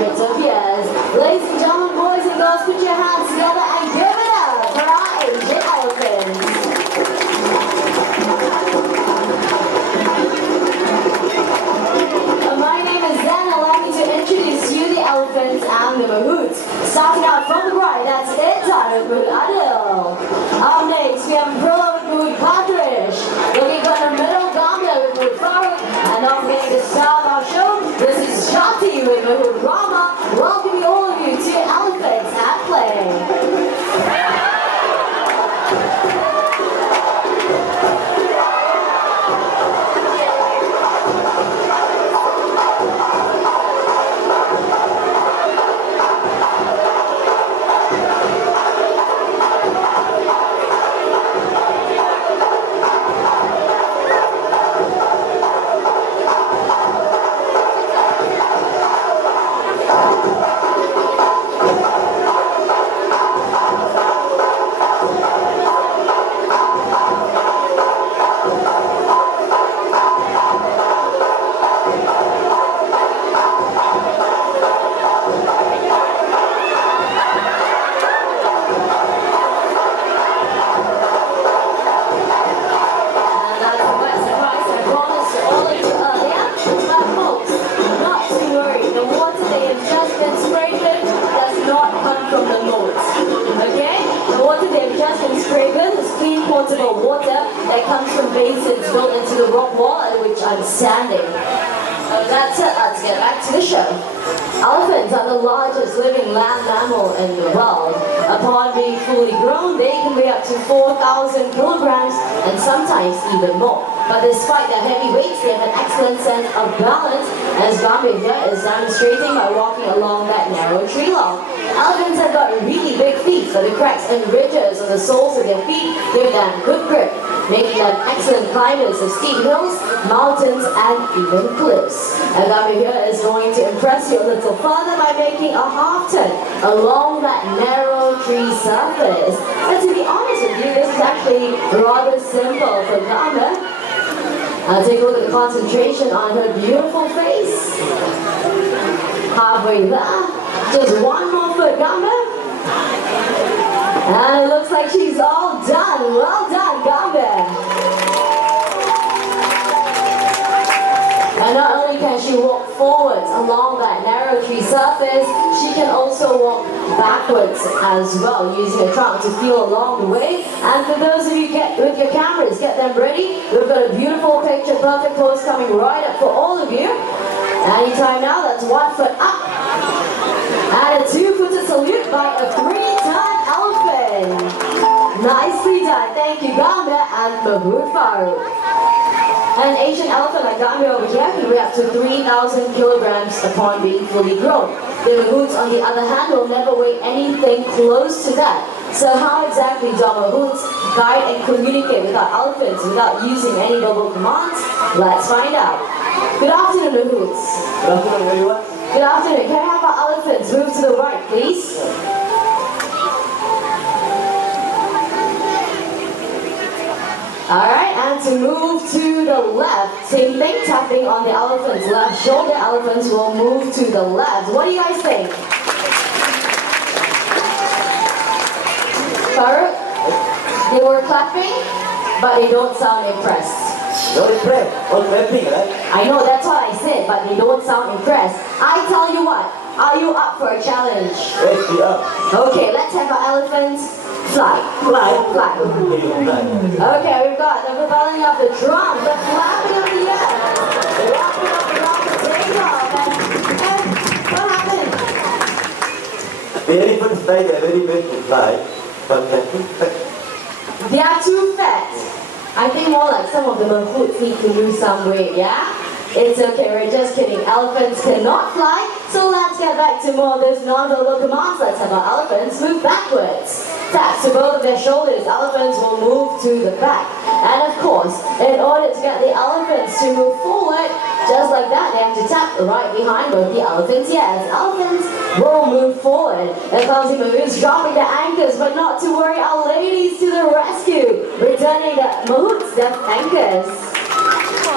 hundreds of years. Ladies and gentlemen, boys and girls, put your hands together and give it up for our Asian elephants. My name is Zen. Allow me to introduce you the elephants and the mahouts. Starting out from the right, that's it, with Mahout Adil. Up next, we have Prula with Mahout Patrish. Looking for the middle, Gambia with Mahout Farooq. And now getting to start our show, this is Shati with Mahout Rama. Welcoming all of you to Elephants at Play. Water that comes from basins built into the rock wall at which I'm standing. That's it, let's get back to the show. Elephants are the largest living land mammal in the world. Upon being fully grown, they can weigh up to 4,000 kilograms and sometimes even more. But despite their heavy weights, they have an excellent sense of balance, as Gambia here is demonstrating by walking along that narrow tree log. Elephants have got really big feet, so the cracks and ridges on the soles of their feet give them good grip, making them excellent climbers of steep hills, mountains, and even cliffs. And Gambia here is going to impress you a little further by making a half turn along that narrow tree surface. And to be honest with you, this is actually rather simple for Gambia. Take a look at the concentration on her beautiful face. Halfway there. Just one more foot, Gambia. And it looks like she's all done. Well done, Gambia. And not only can she walk forwards along that narrow tree surface, she can also walk backwards as well, using a trunk to feel along the way. And for those of you with your cameras, get them ready. We've got a beautiful picture, perfect pose coming right up for all of you. Anytime now, that's 1 foot up. And a 2-footed salute by a 3-ton elephant. Nicely done. Thank you, Gambia and Mahout Farooq. An Asian elephant like Gambia over here can weigh up to 3,000 kilograms upon being fully grown. The mahouts, on the other hand, will never weigh anything close to that. So how exactly do mahouts guide and communicate with our elephants without using any verbal commands? Let's find out. Good afternoon, mahouts. Good afternoon, everyone. Good afternoon. Can I have our elephants move to the right, please? Alright, and to move to the left, same thing, tapping on the elephant's left shoulder. Elephants will move to the left. What do you guys think? Farooq, they were clapping, but they don't sound impressed. Don't impress, or clapping, right? I know, that's what I said, but they don't sound impressed. I tell you what, are you up for a challenge? Yes, we are. Okay, let's have our elephants fly. Fly. Fly. Okay, we've got the propelling of the drum, the flapping of the air, the wrapping of the drum, the takeoff, and what happened? The elephants fly, they're very big to fly, but they're too fat. They are too fat. I think more like some of the mahouts need to lose some weight, yeah? It's okay, we're just kidding. Elephants cannot fly, so let's get back to more of those non-verbal commands. Let's have our elephants move backwards. Taps to both of their shoulders, elephants will move to the back. And of course, in order to get the elephants to move forward, just like that, they have to tap right behind both the elephants' ears. Elephants will move forward. The clumsy mahouts dropping their anchors, but not to worry, our ladies to the rescue, returning the mahouts' their anchors.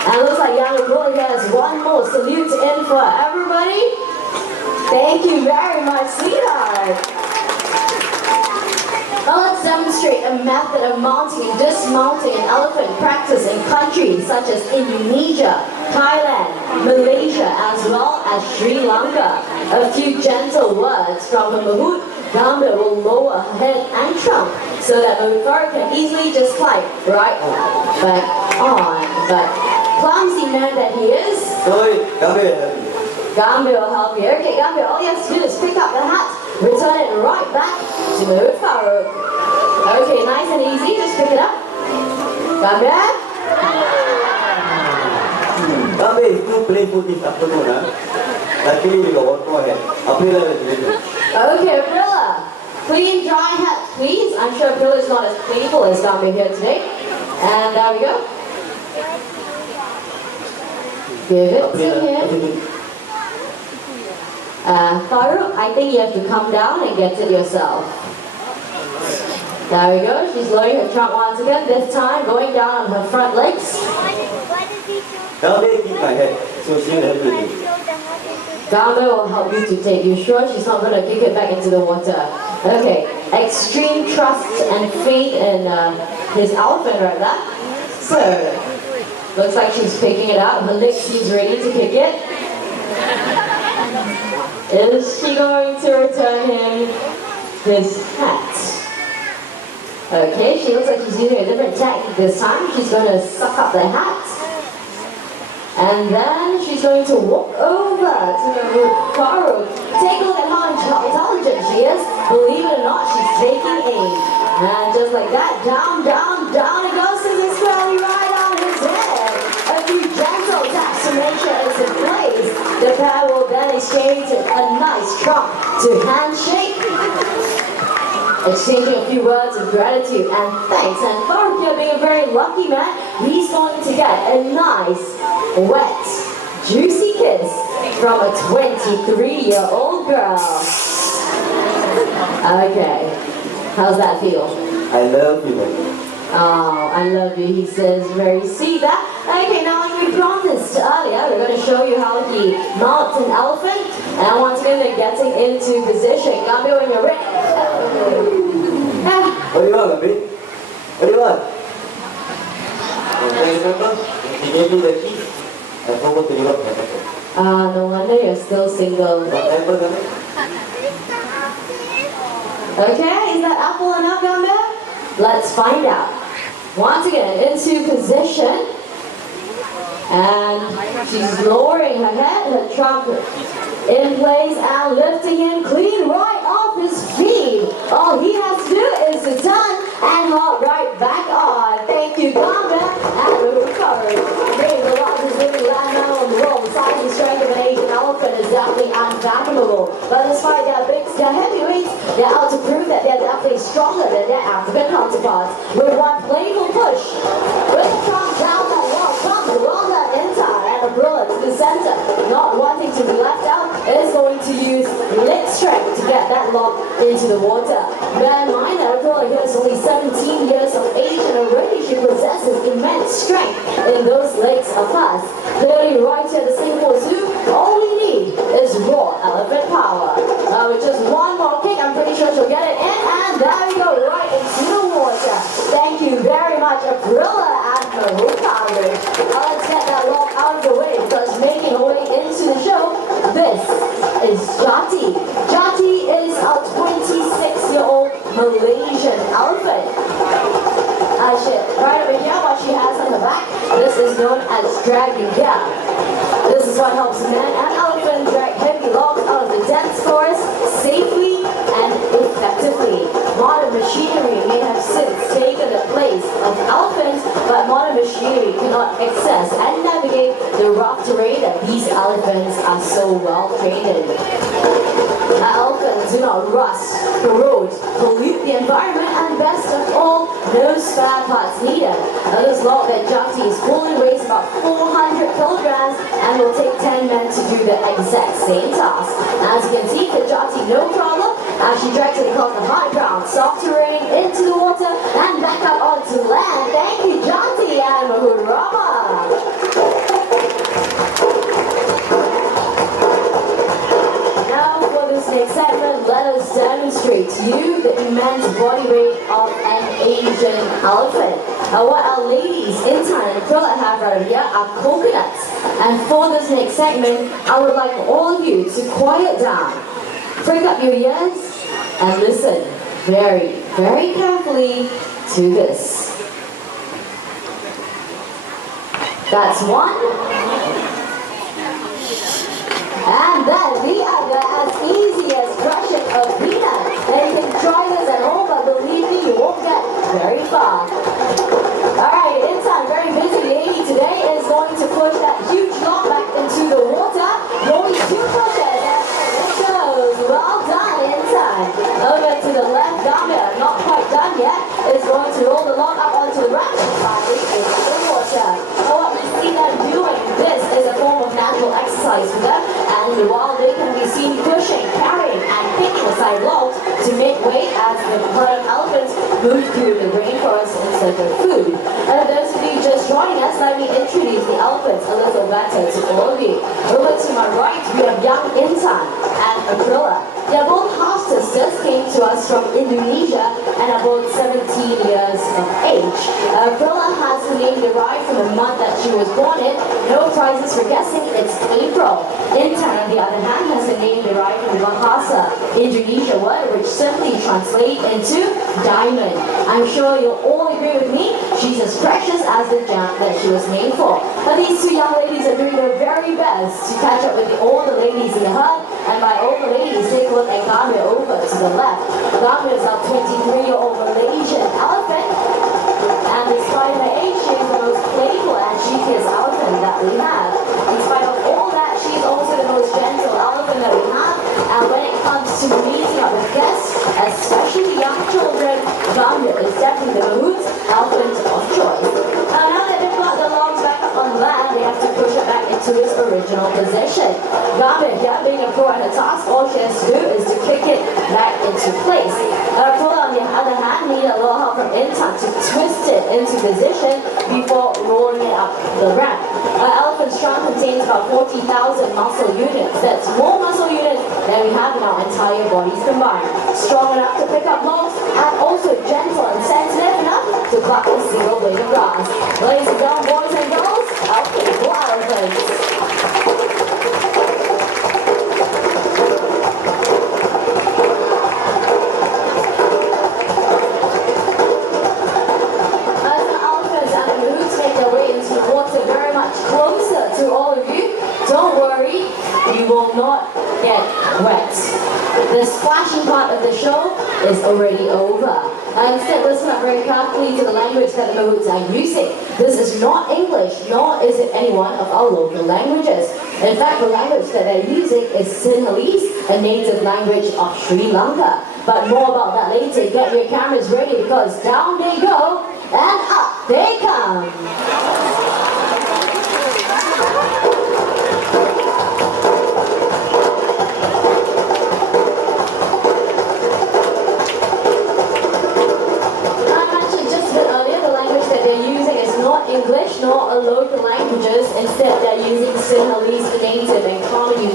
And it looks like Young Girl has one more salute in for everybody. Thank you very much, sweetheart. Now let's demonstrate a method of mounting and dismounting an elephant practice in countries such as Indonesia, Thailand, Malaysia, as well as Sri Lanka. A few gentle words from her mahout. Gamba will lower her head and trunk so that Mahut can easily just climb right back on. But clumsy man that he is, Thôi, cảm ơn. Gamba will help you. Okay, Gamba, all you have to do is pick up the hat, return it right back to Mahut Farouk. Okay, nice and easy, just pick it up. Gamba? Kami itu playful this afternoon, huh? Tapi you go ahead. April is Okay, Aprilla. Clean, dry hat, please. I'm sure Aprilla is not as playful as Gamba here today. And there we go. Give it to him. Farouk, I think you have to come down and get it yourself. There we go. She's lowering her trunk once again. This time going down on her front legs. Now they keep my head, so she'll help me. Gamba will help you to take. You sure she's not going to kick it back into the water? Okay. Extreme trust and faith in his elephant right there. So, looks like she's picking it up. Her leg seems ready to kick it. Is she going to return him his hat? Okay, she looks like she's using a different technique this time. She's going to suck up the hat. And then she's going to walk over to the Farouk. Take a look at how intelligent she is. Believe it or not, she's taking aim. And just like that, down, down, down it goes to this squarely right on his head. A few gentle taps to make sure it's in place. The pair will then exchange a nice trunk to handshake. Exchanging a few words of gratitude and thanks. And Farouk here being a very lucky man, he's going to get a nice, wet, juicy kiss from a 23-year-old girl. Okay, how's that feel? I love you, man. Oh, I love you, he says, very sweet. That. Okay, now like we promised earlier, we're going to show you how he mounts an elephant. And once again, they're getting into position. Gambia, when you're ready. What do you want, Gabi? What do you want? Okay, remember? He gave me the key. I forgot to give up my phone. No wonder you're still single. Whatever, Gabi? Okay, is that apple enough, Gambia? Let's find out. Once again, into position. And she's lowering her head, her trunk in place and lifting him clean right off his feet. All he has to do is to turn and hop right back on. Thank you, Gamba, and the recovery. Being the largest living land mammal in the world, the size and strength of an Asian elephant is definitely unfathomable. But despite their heavy weights, they're out to prove that they're definitely stronger than their African counterparts. With one playful push, with the trunk down that wall, comes around that inside and a brilla to the center, not wanting to be left out, is going to use leg strength to get that lock into the water. Bear in mind that a brilla here is only 17 years of age and already she possesses immense strength in those legs of hers. Clearly right here at the Singapore Zoo, all we need is raw elephant power. With just one more kick, I'm pretty sure she'll get it in, and there we go, right into the water. Thank you very much, Aprilla and Mahut. Let's get that lock out of the way, because making her way into the show, this is Jati. Jati is a 26-year-old Malaysian elephant. Right over here, what she has on the back, this is known as dragging gear. This is what helps men and elephants drag heavy logs out of the dense forest safely and effectively. Modern machinery may have since taken the place of elephants, but modern machinery cannot access and navigate the rough terrain that these elephants are so well trained in. Elephants do not rust, corrode, pollute the environment, and best of all, no spare parts needed. Now this log that Jati is pulling weighs about 400 kilograms and will take 10 men to do the exact same task. As you can see, the Jati no problem as she drags it across the hard ground, soft terrain, into the water, and back up onto land. Thank you, Jati and Mahut Rama. Now, demonstrate to you the immense body weight of an Asian elephant. What our ladies in Thailand and Krilla have right here are coconuts. And for this next segment, I would like all of you to quiet down, prick up your ears, and listen very, very carefully to this. That's one. And then the other, as easy as crushing a peanut. And you can try this at home, but believe me, you won't get very far. Alright, Intan, very busy lady today, is going to push that huge log back into the water. Only 2 pushes, and it goes. Well done, Intan. Over to the left, Gajah, not quite done yet, is going to roll the log up onto the right side into the water. What we see them doing, this is a form of natural exercise for them, and while they can be seen pushing, carrying, and picking aside logs to make way as the herd of elephants move through the rainforest in search of food. And those of you just joining us, let me introduce the elephants a little better to all of you. Over to my right, we have young Intan and Krilla. They are both half-sisters, came to us from Indonesia and are both 17 years of age. Krilla has her name derived from the month that she was born in. No prizes for guessing, it's April. Intan, on the other hand, has a name derived from Bahasa, Indonesia word, which simply translates into diamond. I'm sure you'll all agree with me, she's as precious as the gem that she was made for. But these 2 young ladies are doing their very best to catch up with all the ladies in the herd, and by all the ladies, take a look at Gajah over to the left. Gajah is a 23-year-old Malaysian elephant, and despite her age, she is the most playful and cheekiest elephant that we have. In spite of all that, she is also the most gentle elephant that we have, and when it comes to meeting up with guests, especially young children, Gajah is definitely the Mahout's elephant of choice. Now that they've got the logs back up on land, they have to push it back into its original position. Gajah, here, being a pro at her task, all she has to do is to kick it back into place. Krilla, on the other hand, needed a little help from Intan to twist it into position before rolling it up the ramp. Elephant strong contains about 40,000 muscle units. That's more muscle units than we have in our entire bodies combined. Strong enough to pick up logs, and also gentle and sensitive enough to pluck a single blade of grass. Ladies and gentlemen, boys and girls, our playful elephants. You will not get wet. The splashing part of the show is already over. Instead, listen up very carefully to the language that the Mahouts are using. This is not English, nor is it any one of our local languages. In fact, the language that they're using is Sinhalese, a native language of Sri Lanka. But more about that later. Get your cameras ready, because down they go, and up they come. English nor a local languages. Instead, they're using Sinhalese, the native and commonly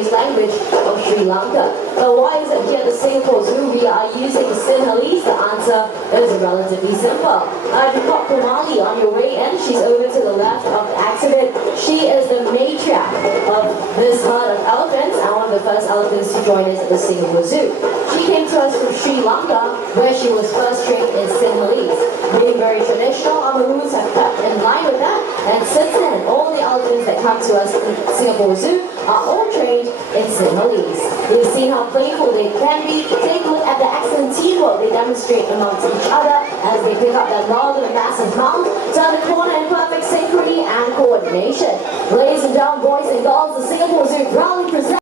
used language of Sri Lanka. But why is it here at the Singapore Zoo we are using Sinhalese? The answer is relatively simple. You've got Kumali on your way in. She's over to the left of the exhibit. She is the matriarch of this herd of elephants and one of the first elephants to join us at the Singapore Zoo. She came to us from Sri Lanka, where she was first trained in Sinhalese. Being very traditional, our Mahouts have kept in line with that, and since then, all the elephants that come to us in Singapore Zoo are all trained in Sinhalese. You've seen how playful they can be. Take a look at the excellent teamwork they demonstrate amongst each other as they pick up that log in a massive mound, turn the corner in perfect synchrony and coordination. Ladies and gentlemen, boys and girls, the Singapore Zoo ground